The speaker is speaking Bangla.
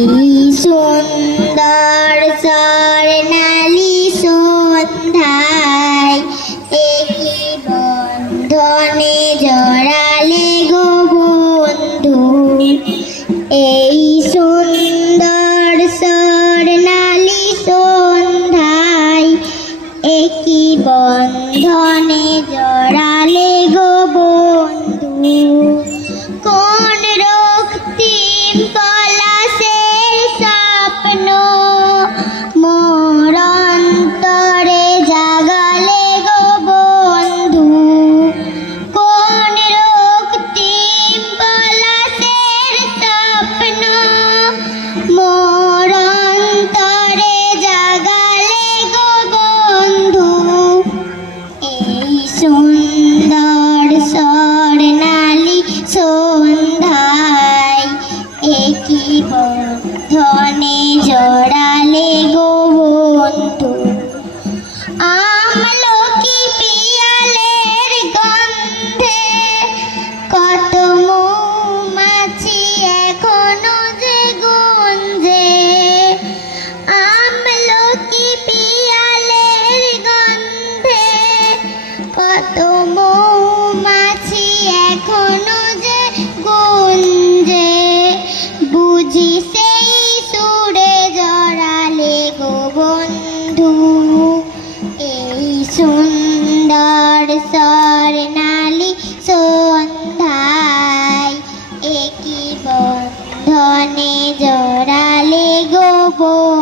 এই সুন্দর স্বর্ণালী সন্ধ্যায় একই বন্ধনে জড়ালে গো বন্ধু। এই সুন্দর স্বর্ণালী সন্ধ্যায় একই বন্ধনে জড়ালে গো বন্ধু। কোন রক্তিম পলাশের স্বপ্ন মোর অন্তরে জাগালে গো বন্ধু। কোন রক্তিম পলাশের স্বপ্ন মোর অন্তরে জাগালে গো বন্ধু। এই সুন্দর স্বর্ণালী সন্ধ্যায় একই বন্ধনে জড়ালে গো বন্ধু। আমলকি পিয়ালের গন্ধে কত মৌমাছি এখনো যে গুঞ্জে। আমলকি পিয়ালের গন্ধে কত মৌমাছি এখনো যে গুঞ্জে। বুঝি সেই সুরে জড়ালে গো বন্ধু। এই সুন্দর স্বর্ণালী সন্ধ্যায় একই বন্ধনে জড়ালে গো বন্ধু।